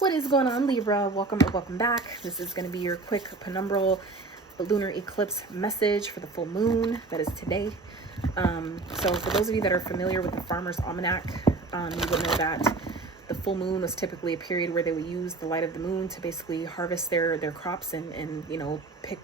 What is going on, Libra? Welcome or welcome back. This is going to be your quick penumbral lunar eclipse message for the full moon that is today. So for those of you that are familiar with the Farmer's Almanac, you would know that the full moon was typically a period where they would use the light of the moon to basically harvest their crops and you know, pick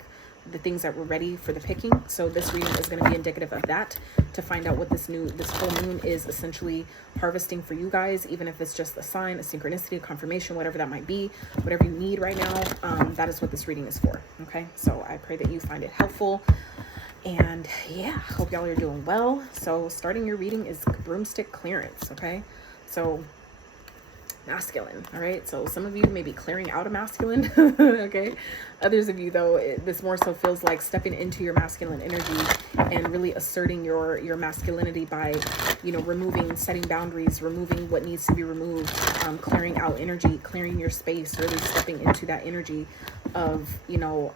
the things that were ready for the picking. So this reading is going to be indicative of that, to find out what this full moon is essentially harvesting for you guys, even if it's just a sign, a synchronicity, a confirmation, whatever that might be, whatever you need right now. That is what this reading is for. Okay, so I pray that you find it helpful, and yeah, hope y'all are doing well. So starting your reading is broomstick clearance. Okay, so masculine. All right, so some of you may be clearing out a masculine. Okay, others of you though, this more so feels like stepping into your masculine energy and really asserting your masculinity by, you know, removing, setting boundaries, removing what needs to be removed, clearing out energy, clearing your space, really stepping into that energy of, you know,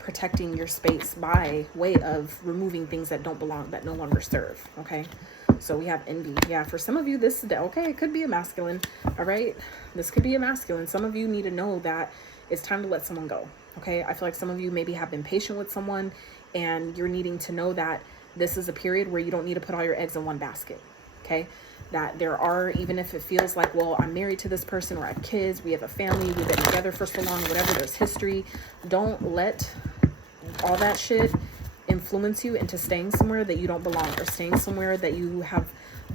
protecting your space by way of removing things that don't belong, that no longer serve. Okay, so we have envy. Yeah, for some of you this, okay, it could be a masculine. All right, this could be a masculine. Some of you need to know that it's time to let someone go. Okay, I feel like some of you maybe have been patient with someone, and you're needing to know that this is a period where you don't need to put all your eggs in one basket. Okay, that there are, even if it feels like, well, I'm married to this person, or I have kids, we have a family, we've been together for so long, whatever, there's history. Don't let all that shit influence you into staying somewhere that you don't belong, or staying somewhere that you have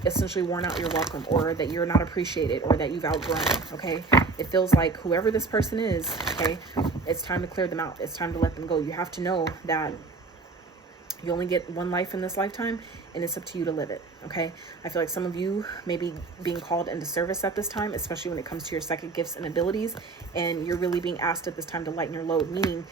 essentially worn out your welcome, or that you're not appreciated, or that you've outgrown. Okay, it feels like whoever this person is, okay, it's time to clear them out. It's time to let them go. You have to know that you only get one life in this lifetime, and it's up to you to live it. Okay, I feel like some of you may be being called into service at this time, especially when it comes to your psychic gifts and abilities, and you're really being asked at this time to lighten your load, meaning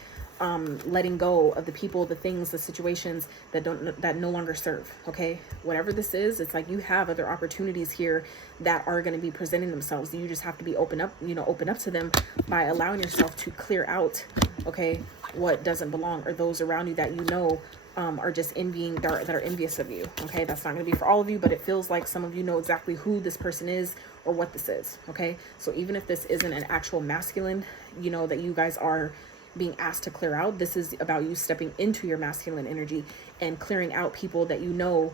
letting go of the people, the things, the situations that no longer serve. Okay, whatever this is, it's like you have other opportunities here that are going to be presenting themselves. You just have to be open up to them by allowing yourself to clear out, okay, what doesn't belong, or those around you that you know are just envying, that are envious of you. Okay, that's not going to be for all of you, but it feels like some of you know exactly who this person is or what this is. Okay, so even if this isn't an actual masculine, you know, that you guys are being asked to clear out, this is about you stepping into your masculine energy and clearing out people that you know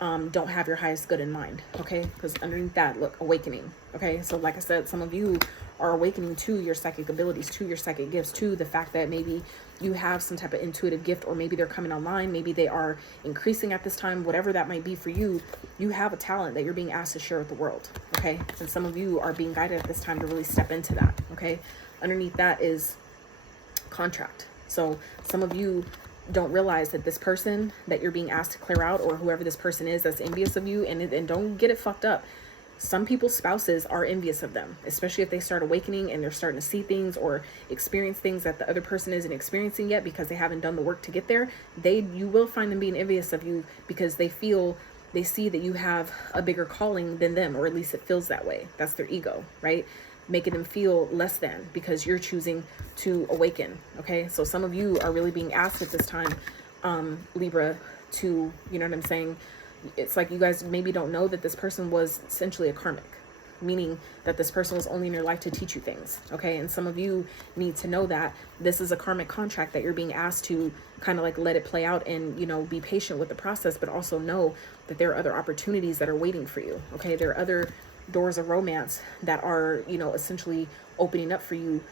don't have your highest good in mind. Okay, because underneath that, look, awakening. Okay, so like I said, some of you are awakening to your psychic abilities, to your psychic gifts, to the fact that maybe you have some type of intuitive gift, or maybe they're coming online, maybe they are increasing at this time, whatever that might be for you. You have a talent that you're being asked to share with the world. Okay, and some of you are being guided at this time to really step into that. Okay, underneath that is contract. So some of you don't realize that this person that you're being asked to clear out, or whoever this person is that's envious of you, and don't get it fucked up, some people's spouses are envious of them, especially if they start awakening and they're starting to see things or experience things that the other person isn't experiencing yet because they haven't done the work to get there. You will find them being envious of you because they see that you have a bigger calling than them, or at least it feels that way. That's their ego, right? Making them feel less than because you're choosing to awaken. Okay, so some of you are really being asked at this time, Libra, to, you know what I'm saying, it's like you guys maybe don't know that this person was essentially a karmic, meaning that this person was only in your life to teach you things. Okay, and some of you need to know that this is a karmic contract that you're being asked to kind of like let it play out, and, you know, be patient with the process, but also know that there are other opportunities that are waiting for you. Okay, there are other doors of romance that are, you know, essentially opening up for you,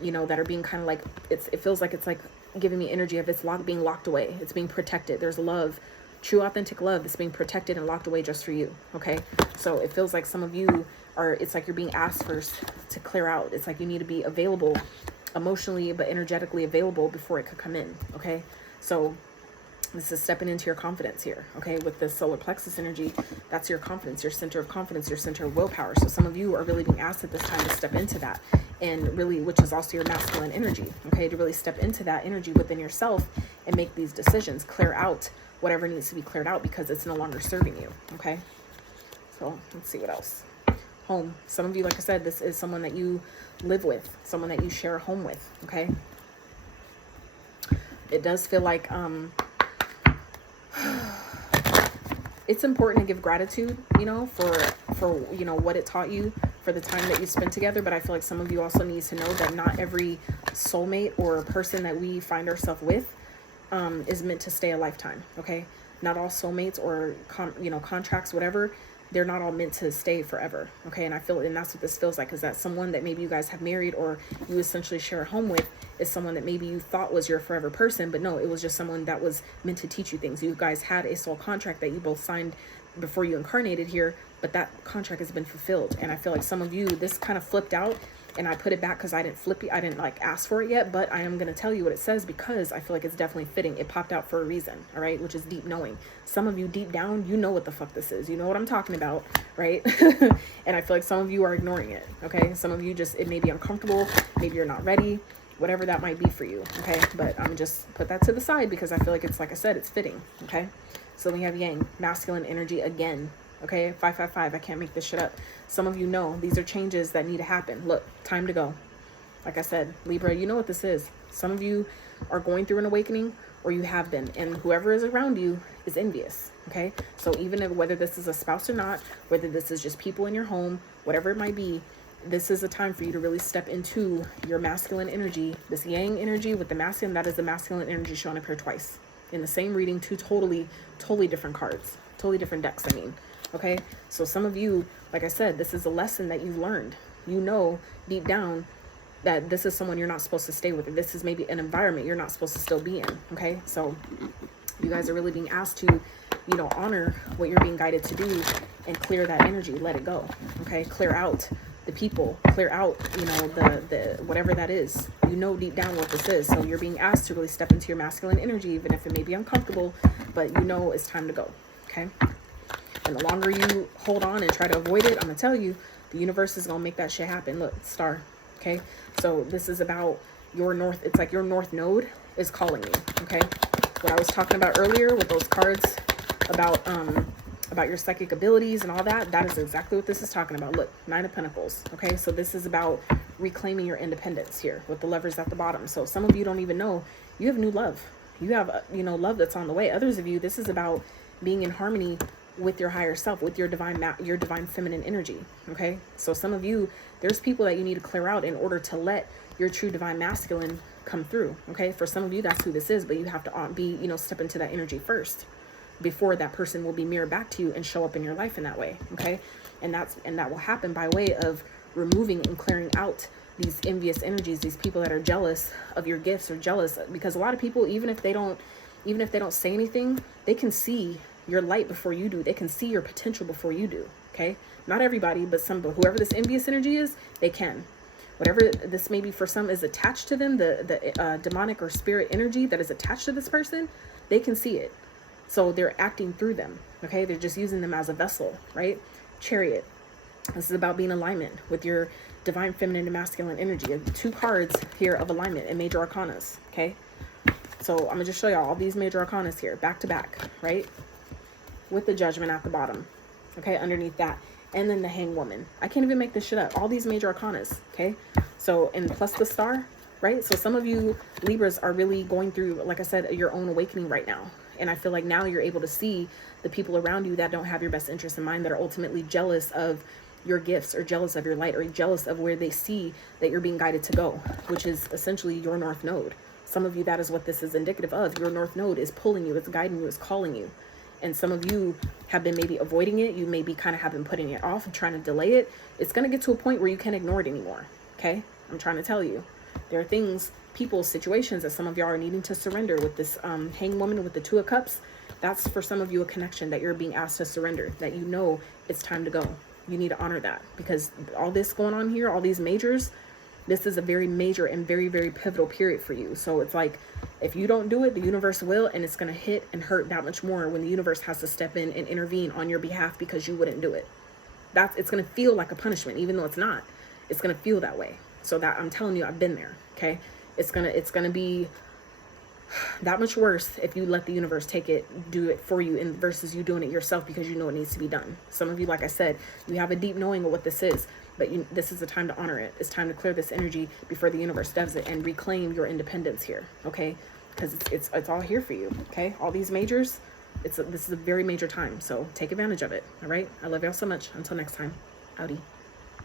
you know, that are being kind of like, it feels like it's like giving me energy of it's being locked away. It's being protected. There's love, true authentic love that's being protected and locked away just for you. Okay, so it feels like some of you are, it's like you're being asked first to clear out. It's like you need to be available emotionally but energetically available before it could come in. Okay, so this is stepping into your confidence here. Okay, with this solar plexus energy, that's your confidence, your center of confidence, your center of willpower. So some of you are really being asked at this time to step into that, and really, which is also your masculine energy. Okay, to really step into that energy within yourself and make these decisions, clear out whatever needs to be cleared out because it's no longer serving you. Okay, so let's see what else. Home. Some of you, like I said, this is someone that you live with, someone that you share a home with. Okay, it does feel like it's important to give gratitude, you know, for you know what it taught you, for the time that you spend together. But I feel like some of you also need to know that not every soulmate or person that we find ourselves with is meant to stay a lifetime. Okay, not all soulmates or contracts, whatever, they're not all meant to stay forever. Okay, and I feel, and that's what this feels like, is that someone that maybe you guys have married or you essentially share a home with is someone that maybe you thought was your forever person, but no, it was just someone that was meant to teach you things. You guys had a soul contract that you both signed before you incarnated here, but that contract has been fulfilled. And I feel like some of you, this kind of flipped out, and I put it back because I didn't flip it. I didn't like ask for it yet, but I am going to tell you what it says because I feel like it's definitely fitting. It popped out for a reason, all right, which is deep knowing. Some of you deep down, you know what the fuck this is. You know what I'm talking about, right? And I feel like some of you are ignoring it, okay? Some of you just, it may be uncomfortable. Maybe you're not ready, whatever that might be for you, okay? But I'm just put that to the side because I feel like it's, like I said, it's fitting, okay? So we have Yang, masculine energy again. Okay, 555, I can't make this shit up. Some of you know these are changes that need to happen. Look, time to go. Like I said, Libra, you know what this is. Some of you are going through an awakening, or you have been, and whoever is around you is envious. Okay, so even if, whether this is a spouse or not, whether this is just people in your home, whatever it might be, this is a time for you to really step into your masculine energy. This Yang energy with the masculine, that is the masculine energy showing up here twice in the same reading. Two totally different cards, totally different decks, I mean. Okay, so some of you, like I said, this is a lesson that you've learned. You know deep down that this is someone you're not supposed to stay with. This is maybe an environment you're not supposed to still be in. Okay, so you guys are really being asked to, you know, honor what you're being guided to do and clear that energy. Let it go. Okay, clear out the people, clear out, you know, the whatever that is. You know deep down what this is. So you're being asked to really step into your masculine energy, even if it may be uncomfortable, but you know it's time to go. Okay. And the longer you hold on and try to avoid it, I'm going to tell you, the universe is going to make that shit happen. Look, star. Okay. So this is about your north. It's like your north node is calling you. Okay. What I was talking about earlier with those cards about your psychic abilities and all that, that is exactly what this is talking about. Look, 9 of Pentacles. Okay. So this is about reclaiming your independence here with the Lovers at the bottom. So some of you don't even know you have new love. You have, you know, love that's on the way. Others of you, this is about being in harmony with your higher self, with your divine feminine energy. Okay, so some of you, there's people that you need to clear out in order to let your true divine masculine come through. Okay, for some of you, that's who this is, but you have to be, you know, step into that energy first before that person will be mirrored back to you and show up in your life in that way. Okay, and that will happen by way of removing and clearing out these envious energies, these people that are jealous of your gifts or jealous, because a lot of people, even if they don't say anything, they can see your light before you do. They can see your potential before you do. Okay, not everybody, but some, but whoever this envious energy is, they can. Whatever this maybe for some is attached to them, the demonic or spirit energy that is attached to this person, they can see it. So they're acting through them. Okay, they're just using them as a vessel, right? Chariot. This is about being in alignment with your divine feminine and masculine energy. 2 cards here of alignment and major arcanas. Okay, so I'm gonna just show y'all all these major arcanas here, back to back, right? With the Judgment at the bottom, okay, underneath that, and then the Hanged Woman. I can't even make this shit up. All these major arcanas, okay? So, and plus the Star, right? So some of you Libras are really going through, like I said, your own awakening right now. And I feel like now you're able to see the people around you that don't have your best interest in mind, that are ultimately jealous of your gifts or jealous of your light or jealous of where they see that you're being guided to go, which is essentially your North Node. Some of you, that is what this is indicative of. Your North Node is pulling you, it's guiding you, it's calling you. And some of you have been maybe avoiding it. You maybe kind of have been putting it off and trying to delay it. It's going to get to a point where you can't ignore it anymore. Okay, I'm trying to tell you, there are things, people, situations that some of y'all are needing to surrender with this Hanged Woman with the 2 of Cups. That's for some of you a connection that you're being asked to surrender, that you know it's time to go. You need to honor that, because all this going on here, all these majors, this is a very major and very, very pivotal period for you. So it's like, if you don't do it, the universe will, and it's going to hit and hurt that much more when the universe has to step in and intervene on your behalf because you wouldn't do it. It's going to feel like a punishment, even though it's not. It's going to feel that way. So that, I'm telling you, I've been there. Okay, it's gonna be that much worse if you let the universe do it for you, versus you doing it yourself because you know it needs to be done. Some of you, like I said, you have a deep knowing of what this is, but this is the time to honor it. It's time to clear this energy before the universe does it and reclaim your independence here. Okay, because it's all here for you. Okay, all these majors, this is a very major time, so take advantage of it. All right, I love y'all so much. Until next time, outie.